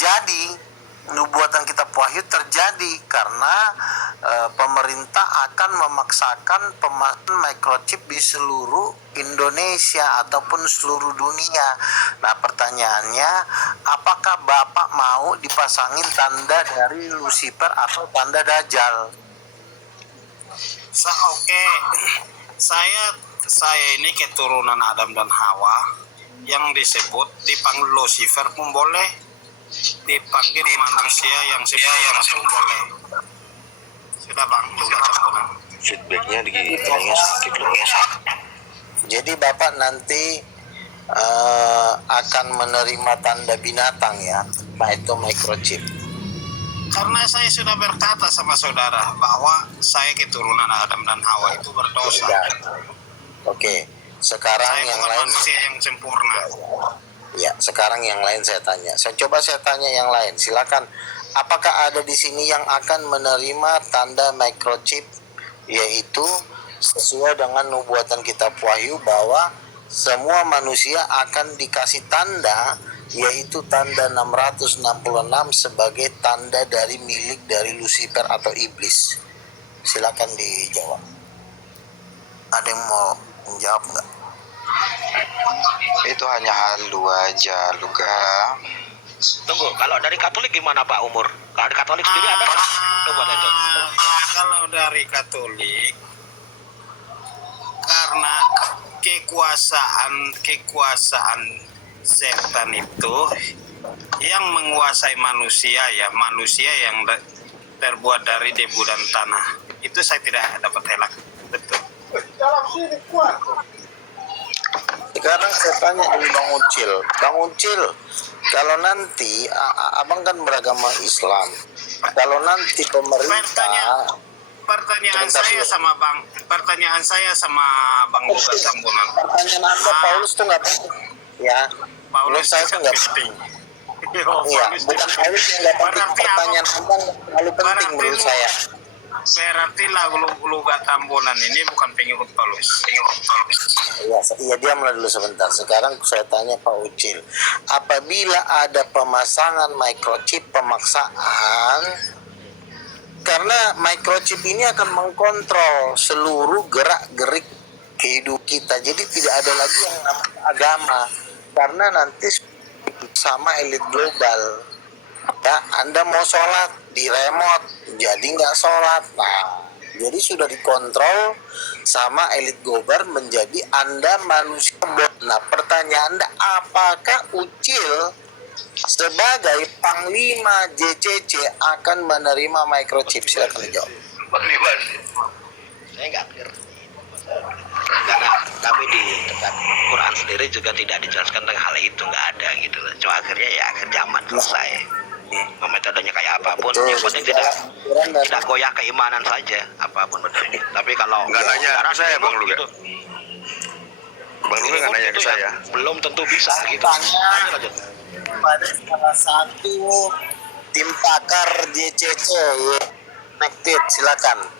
terjadi, nubuatan kitab Wahyu terjadi karena pemerintah akan memaksakan pemasangan microchip di seluruh Indonesia ataupun seluruh dunia. Nah, pertanyaannya, apakah Bapak mau dipasangin tanda dari Lucifer atau tanda Dajjal? Oke. Saya ini keturunan Adam dan Hawa, yang disebut dipanggil Lucifer pun boleh, dipanggil manusia yang pun boleh. Sudah Bang, feedbacknya di telinganya sakit loh. Jadi Bapak nanti akan menerima tanda binatang ya, yaitu microchip. Karena saya sudah berkata sama saudara bahwa saya keturunan Adam dan Hawa itu berdosa. Ya. Oke, sekarang saya yang bukan lain manusia yang sempurna. Ya, sekarang yang lain saya tanya. Saya tanya yang lain. Silakan. Apakah ada di sini yang akan menerima tanda microchip, yaitu sesuai dengan nubuatan kitab Wahyu bahwa semua manusia akan dikasih tanda, yaitu tanda 666 sebagai tanda dari milik dari Lucifer atau iblis. Silakan dijawab. Ada yang mau menjawab nggak? Itu hanya halu aja, Luga. Tunggu, kalau dari Katolik gimana Pak umur? Kalau dari Katolik sendiri ada nggak nubuatan itu? Kalau dari Katolik, karena kekuasaan setan itu yang menguasai manusia ya, manusia yang terbuat dari debu dan tanah. Itu saya tidak dapat elak. Betul. Sekarang saya tanya dari Bang Ucil. Bang Ucil, kalau nanti abang kan beragama Islam, kalau nanti pemerintah pertanyaan saya sama Bang Luka Tambunan. Pertanyaan Anda Paulus tuh nggak penting, ya. Paulus saya tuh nggak penting. Iya, bukan Paulus yang nggak penting. Pertanyaan Anda terlalu penting menurut saya. Berarti Luka Tambunan ini bukan pengikut Paulus. Iya, diamlah dulu sebentar. Sekarang saya tanya Pak Ucil, apabila ada pemasangan microchip pemaksaan, karena microchip ini akan mengkontrol seluruh gerak-gerik kehidupan kita. Jadi tidak ada lagi yang namanya agama, karena nanti sama elit global. Ya, Anda mau sholat di remote, jadi nggak sholat. Nah, jadi sudah dikontrol sama elit global menjadi Anda manusia bot. Nah, pertanyaan Anda, apakah Ucil sebagai Panglima JCC akan menerima microchip? Silakan dijawab. Panglima, saya nggak ngerti. Karena kami di Quran sendiri juga tidak dijelaskan tentang hal itu, nggak ada gitu loh. Cuma akhirnya ya akhir zaman selesai. Metodenya kayak apapun, yang penting tidak goyah keimanan saja, apapun bentuknya. Tapi kalau nggak nanya ke saya Bang Luga, gitu, Bang Luga nggak nanya ke saya, belum tentu bisa gitu. Pada salah satu tim pakar JCC, connected, silakan.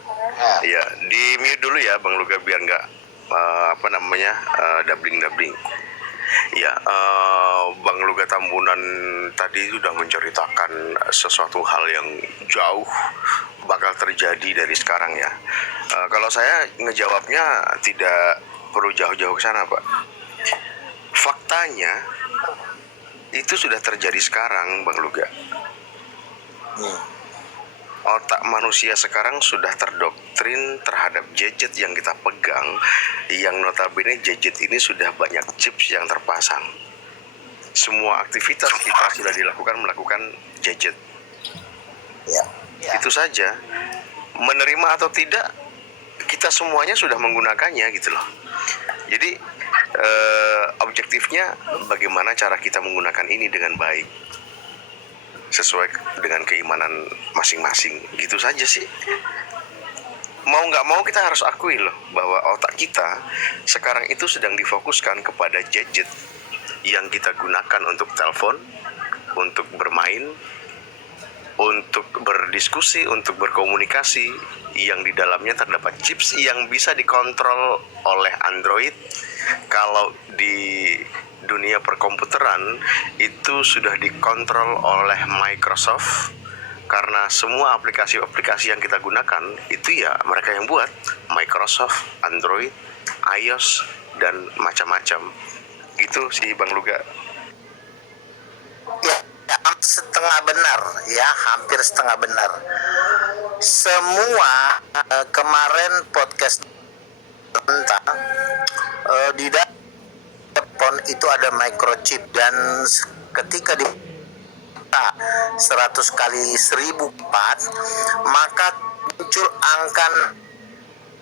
Iya, di mute dulu ya Bang Luga biar nggak doubling. Ya, Bang Luga Tambunan tadi sudah menceritakan sesuatu hal yang jauh bakal terjadi dari sekarang ya. Kalau saya ngejawabnya tidak perlu jauh-jauh ke sana, Pak. Faktanya itu sudah terjadi sekarang, Bang Luga. Otak manusia sekarang sudah terdoktrin terhadap gadget yang kita pegang, yang notabene gadget ini sudah banyak chips yang terpasang. Semua aktivitas kita sudah melakukan gadget. Ya. Itu saja. Menerima atau tidak, kita semuanya sudah menggunakannya gitu loh. Jadi objektifnya bagaimana cara kita menggunakan ini dengan baik, sesuai dengan keimanan masing-masing, gitu saja sih. Mau nggak mau kita harus akui loh bahwa otak kita sekarang itu sedang difokuskan kepada gadget yang kita gunakan untuk telepon, untuk bermain, untuk berdiskusi, untuk berkomunikasi, yang di dalamnya terdapat chips yang bisa dikontrol oleh Android. Kalau di dunia perkomputeran itu sudah dikontrol oleh Microsoft, karena semua aplikasi-aplikasi yang kita gunakan itu ya mereka yang buat, Microsoft, Android, iOS, dan macam-macam. Gitu sih Bang Luga. Ya, setengah benar ya, hampir setengah benar. Semua kemarin podcast tentang di dalam telepon itu ada microchip, dan ketika di 100 kali 1004 maka muncul angka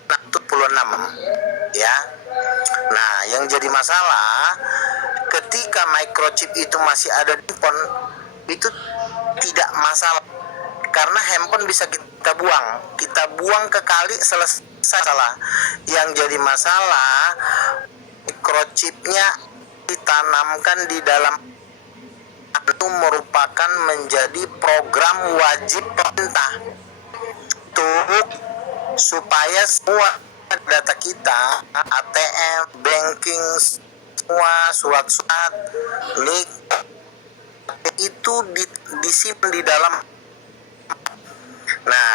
66 ya. Nah, yang jadi masalah ketika microchip itu masih ada di handphone itu tidak masalah, karena handphone bisa kita buang ke kali, selesai salah. Yang jadi masalah microchipnya ditanamkan di dalam itu merupakan menjadi program wajib pemerintah untuk supaya semua data kita, ATM, banking, semua surat-surat, nik itu disimpan di dalam. Nah,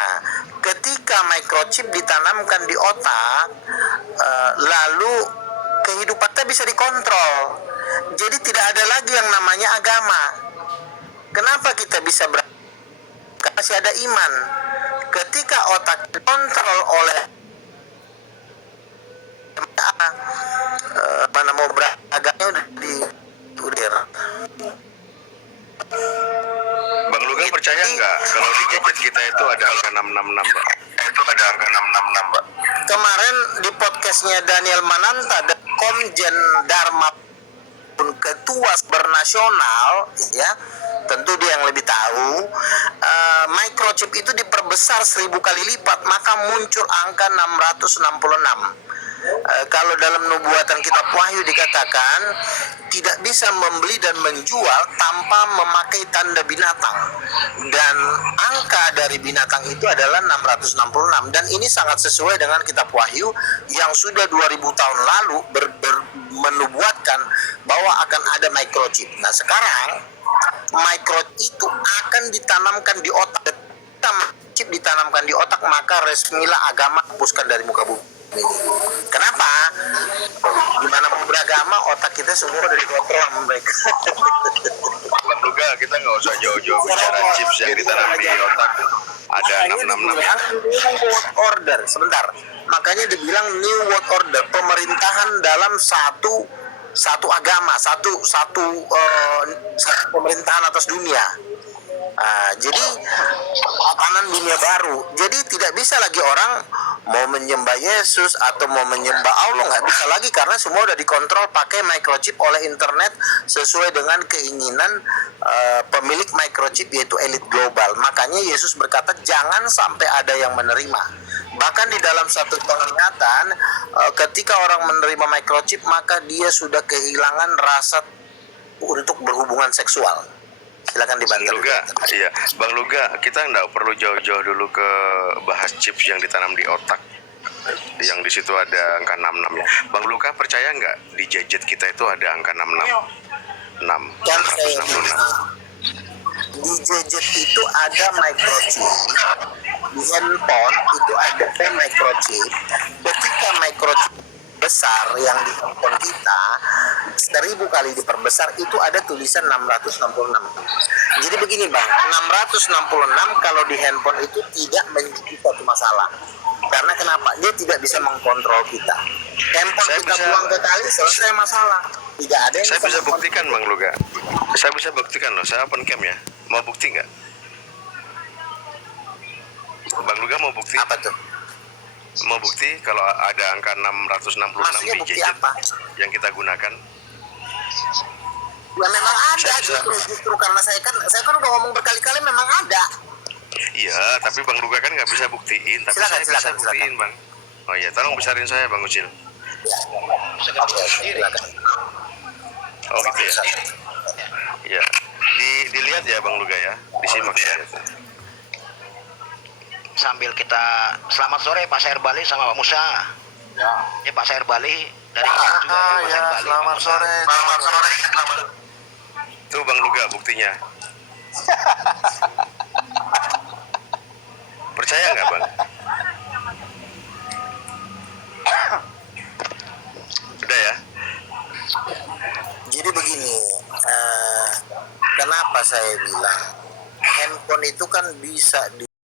ketika microchip ditanamkan di otak, lalu kehidupan kita bisa dikontrol. Jadi tidak ada lagi yang namanya agama. Kenapa kita bisa karena masih ada iman. Ketika otak dikontrol oleh mana mau beragamanya udah diudir. Bang Luga percaya nggak kalau di gadget kita itu ada angka 666, Pak? Itu ada angka 666, Pak. Kemarin di podcastnya Daniel Mananta dan Komjen Dharma pun ketua bernasional ya, tentu dia yang lebih tahu, microchip itu diperbesar 1000 kali lipat, maka muncul angka 666. Kalau dalam nubuatan kitab Wahyu dikatakan tidak bisa membeli dan menjual tanpa memakai tanda binatang, dan angka dari binatang itu adalah 666, dan ini sangat sesuai dengan kitab Wahyu yang sudah 2000 tahun lalu menubuatkan bahwa akan ada microchip. Nah, sekarang microchip itu akan ditanamkan di otak. Chip ditanamkan di otak, maka resmilah agama hapuskan dari muka bumi. Kenapa? Gimana mau beragama, otak kita semua udah dikontrol sama mereka. Bang Luga, kita nggak usah jauh-jauh bicara chips yang ditanam di otak. Ada 666 ya. New World Order, sebentar. Makanya dibilang New World Order, pemerintahan dalam satu agama, satu pemerintahan atas dunia. Jadi tatanan dunia baru. Jadi tidak bisa lagi orang mau menyembah Yesus atau mau menyembah Allah, nggak bisa lagi, karena semua udah dikontrol pakai microchip oleh internet sesuai dengan keinginan pemilik microchip, yaitu elit global. Makanya Yesus berkata jangan sampai ada yang menerima. Bahkan di dalam satu pernyataan, ketika orang menerima microchip maka dia sudah kehilangan rasa untuk berhubungan seksual. Silakan dibantu. Bang Luga, iya, Bang Luga, kita nggak perlu jauh-jauh dulu ke bahas chips yang ditanam di otak, yang di situ ada angka 66 ya. Bang Luga percaya nggak di gadget kita itu ada angka 66? Dan di gadget itu ada microchip, di handphone itu ada microchip. Ketika microchip besar yang di handphone kita 1000 kali diperbesar, itu ada tulisan 666. Jadi begini Bang, 666 kalau di handphone itu tidak menjadi suatu masalah. Karena kenapa? Dia tidak bisa mengkontrol kita. Handphone kita buang ke kali, selesai masalah. Tidak ada yang saya bisa buktikan Bang Luga. Saya bisa buktikan loh, saya open cam ya. Mau bukti nggak? Bang Luga mau bukti? Apa tuh? Mau bukti kalau ada angka 666 Maksudnya di bukti gadget apa? yang kita gunakan? Ya memang ada, justru karena saya kan udah ngomong berkali-kali memang ada. Iya, tapi Bang Luga kan nggak bisa buktiin, tapi Silakan, saya bisa buktiin Bang. Oh iya, tolong besarin saya Bang Ucil. Silakan. Oh gitu ya. Ya, dilihat ya Bang Luga ya, disimak ya. Sambil kita selamat sore Pak Sair Bali sama Pak Musa. Ya Pak Sair Bali, dari itu juga Masing ya, Bali selamat sore. selamat. Tuh Bang Luga buktinya. Percaya nggak Bang? Udah ya. Jadi begini, kenapa saya bilang handphone itu kan bisa